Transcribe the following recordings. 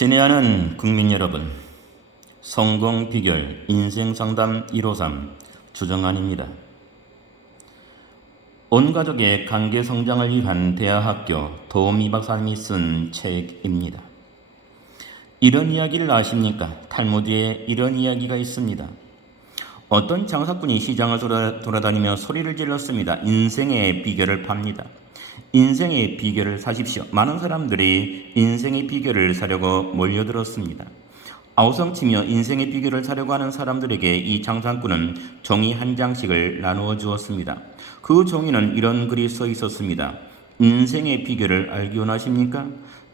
친애하는 국민 여러분, 성공 비결 인생상담 153 주정환입니다. 온 가족의 관계 성장을 위한 대화학교 도우미 박사님이 쓴 책입니다. 이런 이야기를 아십니까? 탈무드에 이런 이야기가 있습니다. 어떤 장사꾼이 시장을 돌아다니며 소리를 질렀습니다. 인생의 비결을 팝니다. 인생의 비결을 사십시오. 많은 사람들이 인생의 비결을 사려고 몰려들었습니다. 아우성치며 인생의 비결을 사려고 하는 사람들에게 이 장사꾼은 종이 한 장씩을 나누어 주었습니다. 그 종이는 이런 글이 써 있었습니다. 인생의 비결을 알기 원하십니까?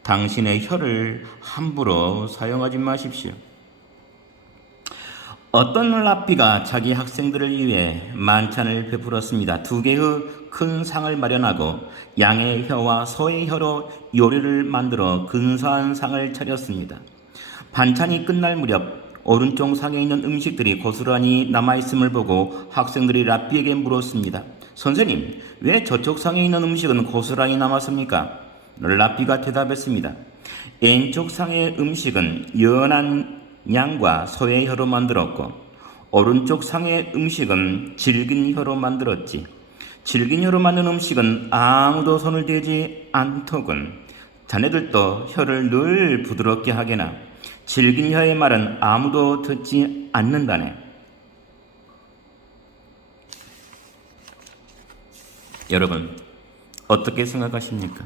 당신의 혀를 함부로 사용하지 마십시오. 어떤 랍비가 자기 학생들을 위해 만찬을 베풀었습니다. 2개의 큰 상을 마련하고 양의 혀와 소의 혀로 요리를 만들어 근사한 상을 차렸습니다. 반찬이 끝날 무렵 오른쪽 상에 있는 음식들이 고스란히 남아있음을 보고 학생들이 랍비에게 물었습니다. 선생님, 왜 저쪽 상에 있는 음식은 고스란히 남았습니까? 랍비가 대답했습니다. 왼쪽 상의 음식은 연한 양과 소의 혀로 만들었고 오른쪽 상의 음식은 질긴 혀로 만들었지. 질긴 혀로 만든 음식은 아무도 손을 대지 않더군. 자네들도 혀를 늘 부드럽게 하게나. 질긴 혀의 말은 아무도 듣지 않는다네. 여러분, 어떻게 생각하십니까?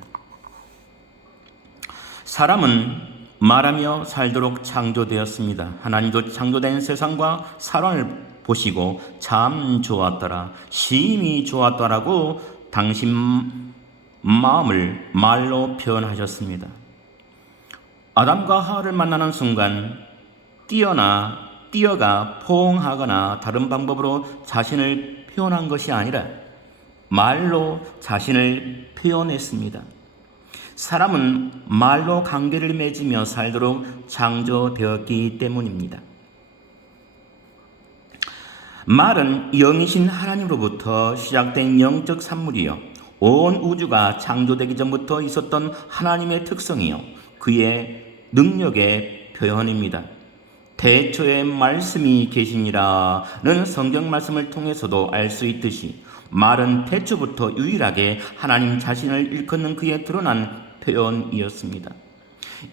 사람은 말하며 살도록 창조되었습니다. 하나님도 창조된 세상과 사람을 보시고 참 좋았더라, 심히 좋았더라고 당신 마음을 말로 표현하셨습니다. 아담과 하와를 만나는 순간 뛰어가 포옹하거나 다른 방법으로 자신을 표현한 것이 아니라 말로 자신을 표현했습니다. 사람은 말로 관계를 맺으며 살도록 창조되었기 때문입니다. 말은 영이신 하나님으로부터 시작된 영적 산물이요, 온 우주가 창조되기 전부터 있었던 하나님의 특성이요, 그의 능력의 표현입니다. 태초에 말씀이 계시니라는 성경 말씀을 통해서도 알 수 있듯이 말은 태초부터 유일하게 하나님 자신을 일컫는 그에 드러난 표현이었습니다.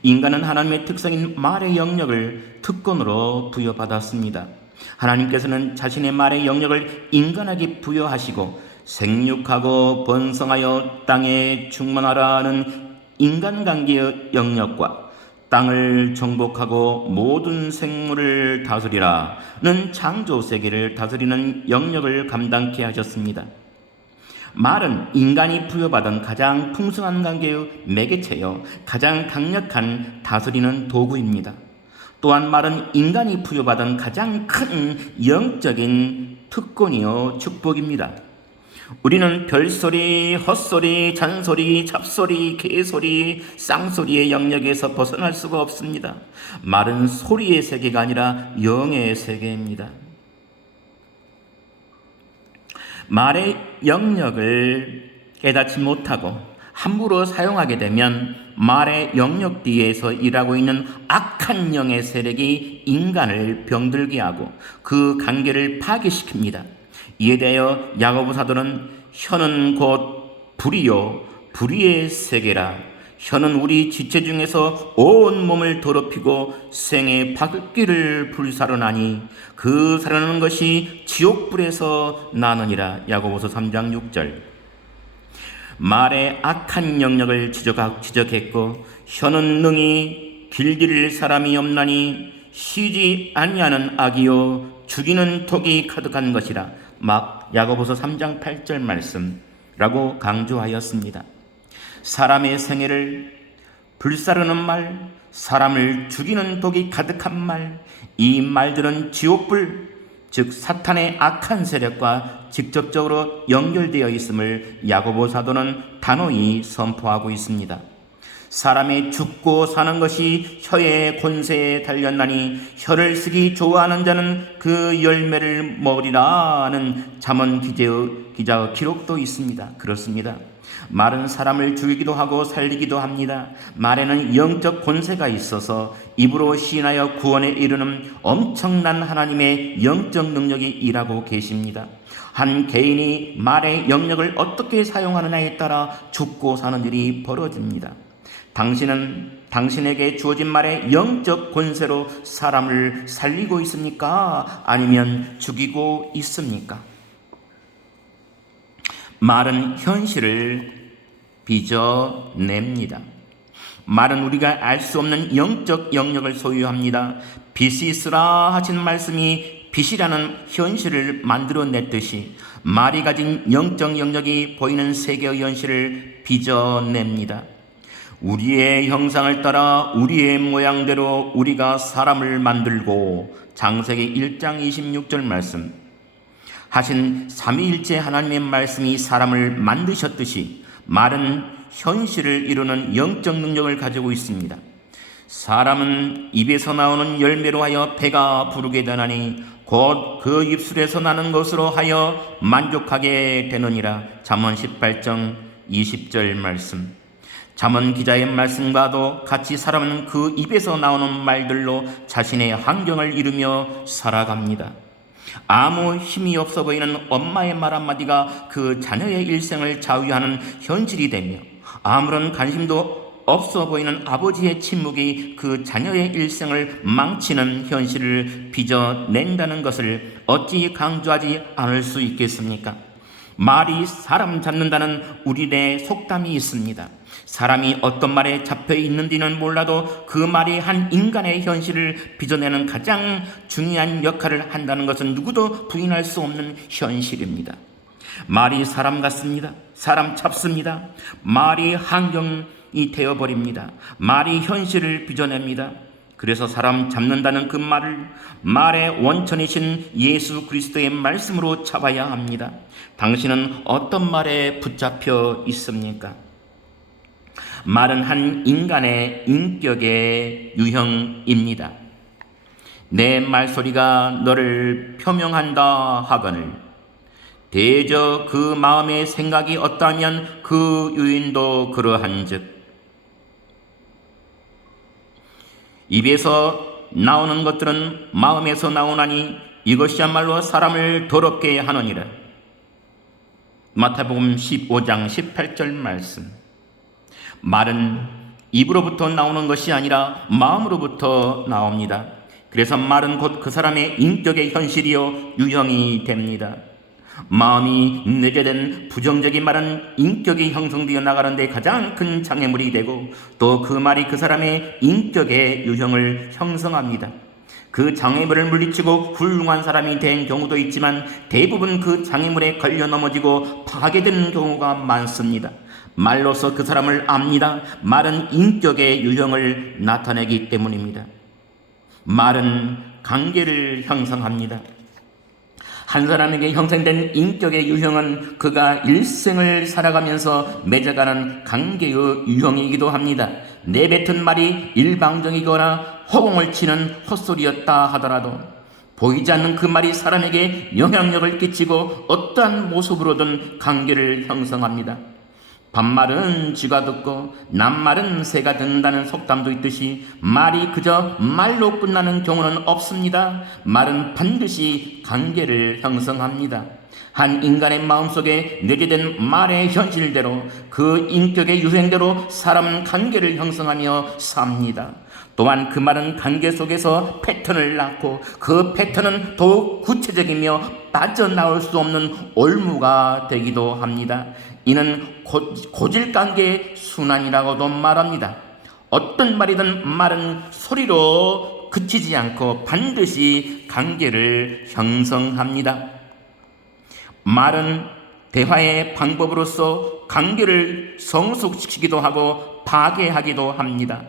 인간은 하나님의 특성인 말의 영역을 특권으로 부여받았습니다. 하나님께서는 자신의 말의 영역을 인간에게 부여하시고 생육하고 번성하여 땅에 충만하라는 인간관계의 영역과 땅을 정복하고 모든 생물을 다스리라는 창조세계를 다스리는 영역을 감당케 하셨습니다. 말은 인간이 부여받은 가장 풍성한 관계의 매개체요, 가장 강력한 다스리는 도구입니다. 또한 말은 인간이 부여받은 가장 큰 영적인 특권이요, 축복입니다. 우리는 별소리, 헛소리, 잔소리, 잡소리, 개소리, 쌍소리의 영역에서 벗어날 수가 없습니다. 말은 소리의 세계가 아니라 영의 세계입니다. 말의 영역을 깨닫지 못하고 함부로 사용하게 되면 말의 영역 뒤에서 일하고 있는 악한 영의 세력이 인간을 병들게 하고 그 관계를 파괴시킵니다. 이에 대하여 야고보 사도는 혀는 곧 불이요 불의의 세계라. 혀는 우리 지체 중에서 온 몸을 더럽히고 생의 박기를 불사르나니 그 사르는 것이 지옥불에서 나느니라. 야고보서 3장 6절. 말의 악한 영역을 지적했고 혀는 능히 길들일 사람이 없나니 쉬지 아니하는 악이요 죽이는 독이 가득한 것이라. 막 야고보서 3장 8절 말씀라고 강조하였습니다. 사람의 생애를 불사르는 말, 사람을 죽이는 독이 가득한 말, 이 말들은 지옥불, 즉 사탄의 악한 세력과 직접적으로 연결되어 있음을 야고보 사도는 단호히 선포하고 있습니다. 사람의 죽고 사는 것이 혀의 권세에 달렸나니 혀를 쓰기 좋아하는 자는 그 열매를 먹으리라는 잠언 기자의 기록도 있습니다. 그렇습니다. 말은 사람을 죽이기도 하고 살리기도 합니다. 말에는 영적 권세가 있어서 입으로 시인하여 구원에 이르는 엄청난 하나님의 영적 능력이 일하고 계십니다. 한 개인이 말의 영역을 어떻게 사용하느냐에 따라 죽고 사는 일이 벌어집니다. 당신은 당신에게 주어진 말의 영적 권세로 사람을 살리고 있습니까? 아니면 죽이고 있습니까? 말은 현실을 빚어냅니다. 말은 우리가 알 수 없는 영적 영역을 소유합니다. 빛이 있으라 하신 말씀이 빛이라는 현실을 만들어냈듯이 말이 가진 영적 영역이 보이는 세계의 현실을 빚어냅니다. 우리의 형상을 따라 우리의 모양대로 우리가 사람을 만들고, 창세기 1장 26절 말씀, 하신 삼위일체 하나님의 말씀이 사람을 만드셨듯이 말은 현실을 이루는 영적 능력을 가지고 있습니다. 사람은 입에서 나오는 열매로 하여 배가 부르게 되나니 곧 그 입술에서 나는 것으로 하여 만족하게 되느니라. 잠언 18장 20절 말씀. 잠언 기자의 말씀과도 같이 사람은 그 입에서 나오는 말들로 자신의 환경을 이루며 살아갑니다. 아무 힘이 없어 보이는 엄마의 말 한마디가 그 자녀의 일생을 좌우하는 현실이 되며, 아무런 관심도 없어 보이는 아버지의 침묵이 그 자녀의 일생을 망치는 현실을 빚어낸다는 것을 어찌 강조하지 않을 수 있겠습니까? 말이 사람 잡는다는 우리의 속담이 있습니다. 사람이 어떤 말에 잡혀 있는지는 몰라도 그 말이 한 인간의 현실을 빚어내는 가장 중요한 역할을 한다는 것은 누구도 부인할 수 없는 현실입니다. 말이 사람 같습니다. 사람 잡습니다. 말이 환경이 되어버립니다. 말이 현실을 빚어냅니다. 그래서 사람 잡는다는 그 말을 말의 원천이신 예수 그리스도의 말씀으로 잡아야 합니다. 당신은 어떤 말에 붙잡혀 있습니까? 말은 한 인간의 인격의 유형입니다. 내 말소리가 너를 표명한다 하거늘 대저 그 마음의 생각이 어떠하면 그 유인도 그러한즉, 입에서 나오는 것들은 마음에서 나오나니 이것이야말로 사람을 더럽게 하느니라. 마태복음 15장 18절 말씀. 말은 입으로부터 나오는 것이 아니라 마음으로부터 나옵니다. 그래서 말은 곧 그 사람의 인격의 현실이요 유형이 됩니다. 마음이 내재된 부정적인 말은 인격이 형성되어 나가는 데 가장 큰 장애물이 되고, 또 그 말이 그 사람의 인격의 유형을 형성합니다. 그 장애물을 물리치고 훌륭한 사람이 된 경우도 있지만 대부분 그 장애물에 걸려 넘어지고 파괴되는 경우가 많습니다. 말로서 그 사람을 압니다. 말은 인격의 유형을 나타내기 때문입니다. 말은 관계를 형성합니다. 한 사람에게 형성된 인격의 유형은 그가 일생을 살아가면서 맺어가는 관계의 유형이기도 합니다. 내뱉은 말이 일방적이거나 허공을 치는 헛소리였다 하더라도 보이지 않는 그 말이 사람에게 영향력을 끼치고 어떠한 모습으로든 관계를 형성합니다. 반말은 쥐가 듣고 낱말은 새가 듣는다는 속담도 있듯이 말이 그저 말로 끝나는 경우는 없습니다. 말은 반드시 관계를 형성합니다. 한 인간의 마음속에 내재된 말의 현실대로 그 인격의 유행대로 사람은 관계를 형성하며 삽니다. 또한 그 말은 관계 속에서 패턴을 낳고 그 패턴은 더욱 구체적이며 빠져나올 수 없는 올무가 되기도 합니다. 이는 고질관계의 순환이라고도 말합니다. 어떤 말이든 말은 소리로 그치지 않고 반드시 관계를 형성합니다. 말은 대화의 방법으로서 관계를 성숙시키기도 하고 파괴하기도 합니다.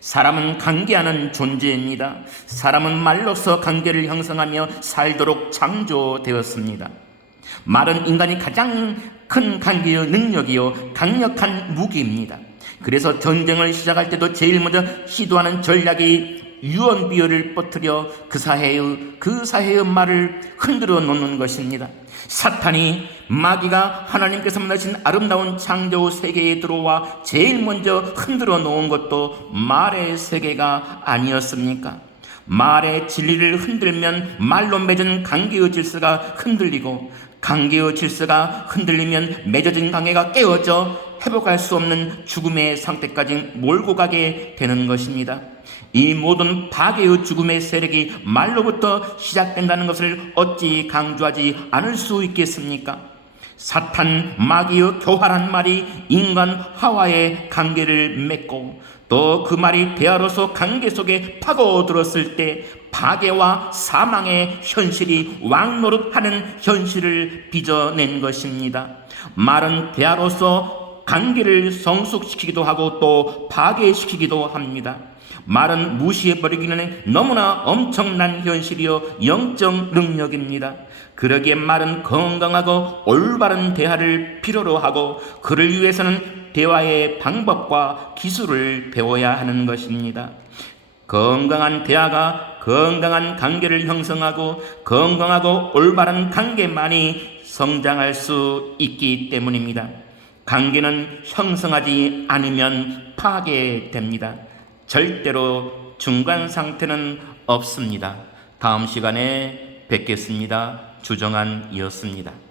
사람은 관계하는 존재입니다. 사람은 말로서 관계를 형성하며 살도록 창조되었습니다. 말은 인간이 가장 큰 관계의 능력이요 강력한 무기입니다. 그래서 전쟁을 시작할 때도 제일 먼저 시도하는 전략이 유언 비어를 퍼뜨려 그 사회의 말을 흔들어 놓는 것입니다. 사탄이 마귀가 하나님께서 만드신 아름다운 창조 세계에 들어와 제일 먼저 흔들어 놓은 것도 말의 세계가 아니었습니까? 말의 진리를 흔들면 말로 맺은 관계의 질서가 흔들리고, 관계의 질서가 흔들리면 맺어진 관계가 깨어져 회복할 수 없는 죽음의 상태까지 몰고 가게 되는 것입니다. 이 모든 파괴의 죽음의 세력이 말로부터 시작된다는 것을 어찌 강조하지 않을 수 있겠습니까? 사탄 마귀의 교활한 말이 인간 하와의 관계를 맺고, 또 그 말이 대화로서 관계 속에 파고들었을 때 파괴와 사망의 현실이 왕노릇하는 현실을 빚어낸 것입니다. 말은 대화로서 관계를 성숙시키기도 하고 또 파괴시키기도 합니다. 말은 무시해버리기는 너무나 엄청난 현실이요 영적 능력입니다. 그러기에 말은 건강하고 올바른 대화를 필요로 하고, 그를 위해서는 대화의 방법과 기술을 배워야 하는 것입니다. 건강한 대화가 건강한 관계를 형성하고, 건강하고 올바른 관계만이 성장할 수 있기 때문입니다. 관계는 형성하지 않으면 파괴됩니다. 절대로 중간 상태는 없습니다. 다음 시간에 뵙겠습니다. 주정한이었습니다.